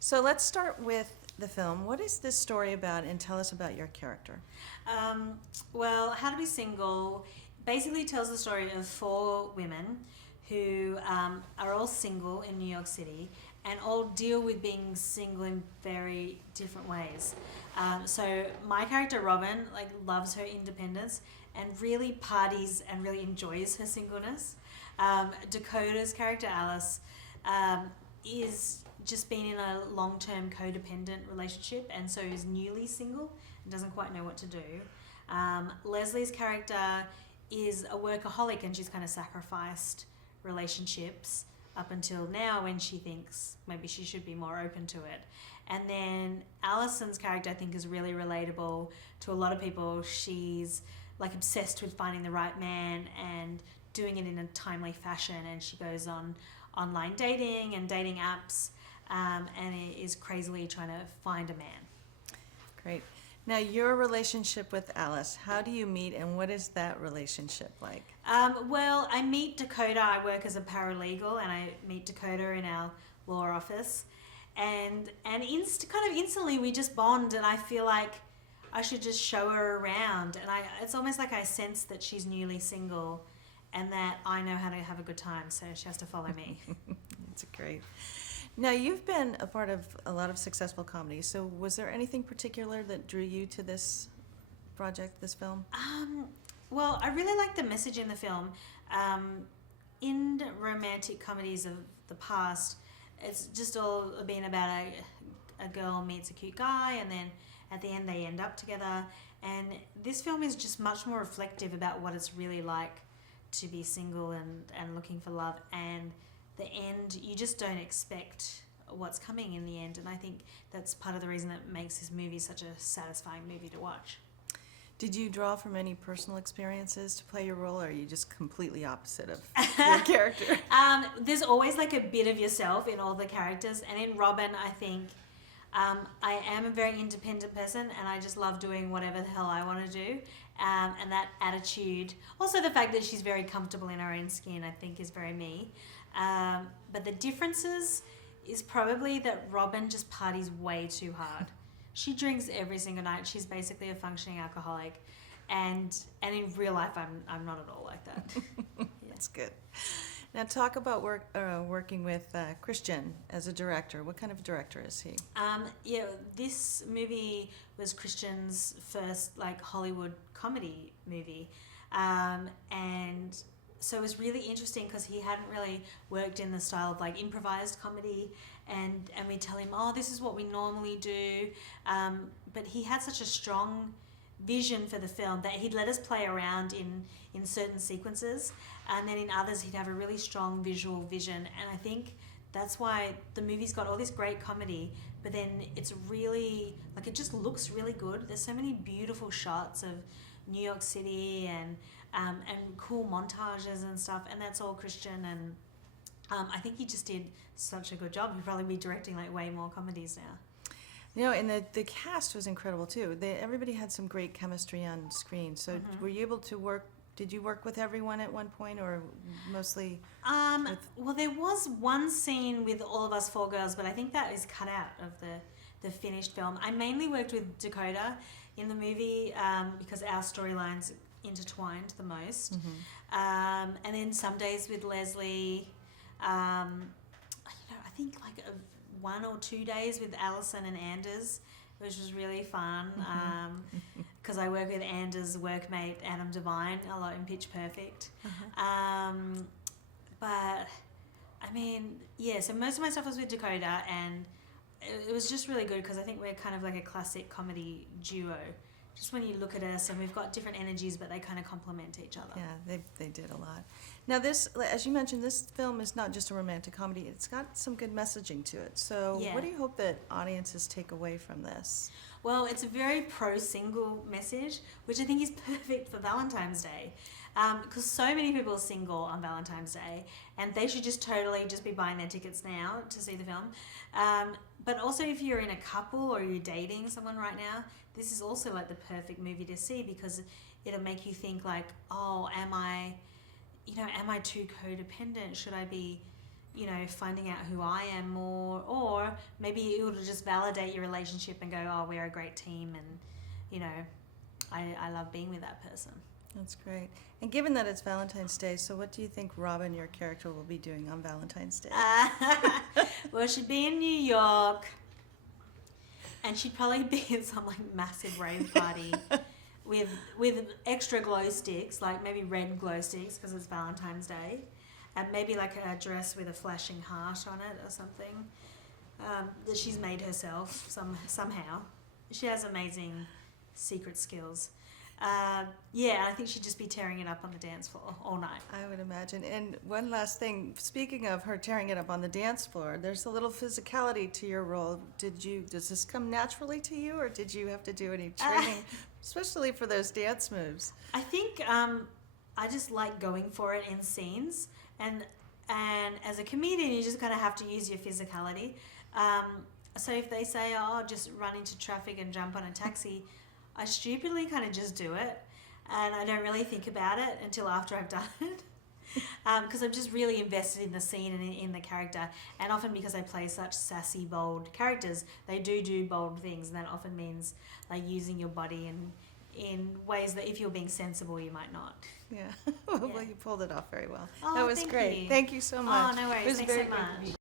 So let's start with the film. What is this story about, and tell us about your character? Well, How to Be Single basically tells the story of four women who are all single in New York City and all deal with being single in very different ways. So my character Robin loves her independence and really parties and really enjoys her singleness. Dakota's character Alice is just been in a long-term codependent relationship and so is newly single and doesn't quite know what to do. Leslie's character is a workaholic and she's kind of sacrificed relationships up until now when she thinks maybe she should be more open to it. And then Allison's character I think is really relatable to a lot of people. She's like obsessed with finding the right man and doing it in a timely fashion, and she goes on online dating and dating apps and is crazily trying to find a man. Great. Now, your relationship with Alice, how do you meet and what is that relationship like? Well, I meet Dakota. I work as a paralegal and I meet Dakota in our law office. And kind of instantly we just bond, and I feel like I should just show her around. And it's almost like I sense that she's newly single and that I know how to have a good time, so she has to follow me. That's great. Now, you've been a part of a lot of successful comedies, so was there anything particular that drew you to this project, this film? Well, I really like the message in the film. In romantic comedies of the past, it's just all been about a girl meets a cute guy and then at the end they end up together. And this film is just much more reflective about what it's really like to be single and looking for love. And the end, you just don't expect what's coming in the end. And I think that's part of the reason that makes this movie such a satisfying movie to watch. Did you draw from any personal experiences to play your role, or are you just completely opposite of your character? There's always like a bit of yourself in all the characters, and in Robin I think I am a very independent person and I just love doing whatever the hell I want to do, and that attitude, also the fact that she's very comfortable in her own skin, I think is very me. But the differences is probably that Robin just parties way too hard. She drinks every single night. She's basically a functioning alcoholic, and in real life, I'm not at all like that. Yeah. That's good. Now, talk about working with Christian as a director. What kind of director is he? Yeah, this movie was Christian's first Hollywood comedy movie, and so it was really interesting because he hadn't really worked in the style of improvised comedy, and we tell him, oh, this is what we normally do, but he had such a strong vision for the film that he'd let us play around in certain sequences, and then in others he'd have a really strong visual vision. And I think that's why the movie's got all this great comedy, but then it's really it just looks really good. There's so many beautiful shots of New York City and cool montages and stuff, and that's all Christian. And I think he just did such a good job. He'd probably be directing way more comedies now. And the cast was incredible too. Everybody had some great chemistry on screen. So were you able to work? Did you work with everyone at one point, or mostly? Well, there was one scene with all of us four girls, but I think that is cut out of the finished film. I mainly worked with Dakota in the movie because our storylines intertwined the most. And then some days with Leslie. I think 1 or 2 days with Alison and Anders, which was really fun because I work with Anders' workmate Adam Devine a lot in Pitch Perfect. But I mean, yeah, so most of my stuff was with Dakota, and it was just really good because I think we're kind of like a classic comedy duo. Just when you look at us, and we've got different energies, but they kind of complement each other. Yeah, they did a lot. Now, this, as you mentioned, this film is not just a romantic comedy. It's got some good messaging to it. So Yeah. what do you hope that audiences take away from this? Well, it's a very pro-single message, which I think is perfect for Valentine's Day, because so many people are single on Valentine's Day, and they should just totally just be buying their tickets now to see the film. But also, if you're in a couple or you're dating someone right now, this is also the perfect movie to see, because it'll make you think oh, am I too codependent? Should I be, finding out who I am more? Or maybe it will just validate your relationship and go, oh, we're a great team, and you know, I love being with that person. That's great. And given that it's Valentine's Day, so what do you think Robin, your character, will be doing on Valentine's Day? Well, she'd be in New York, and she'd probably be in some like massive rave party with extra glow sticks, like maybe red glow sticks because it's Valentine's Day, and maybe like a dress with a flashing heart on it or something that she's made herself somehow. She has amazing secret skills. I think she'd just be tearing it up on the dance floor all night. I would imagine. And one last thing, speaking of her tearing it up on the dance floor, there's a little physicality to your role. Does this come naturally to you, or did you have to do any training, especially for those dance moves? I think I just like going for it in scenes, and as a comedian, you just kind of have to use your physicality. So if they say, oh, just run into traffic and jump on a taxi, I stupidly kind of just do it, and I don't really think about it until after I've done it, because I'm just really invested in the scene and in the character, and often because I play such sassy, bold characters, they do bold things, and that often means like using your body in ways that if you're being sensible, you might not. Yeah. Well, you pulled it off very well. Oh, that was thank great. you. Thank you so much. Oh, no worries. It was Thanks very so great to much. meet you.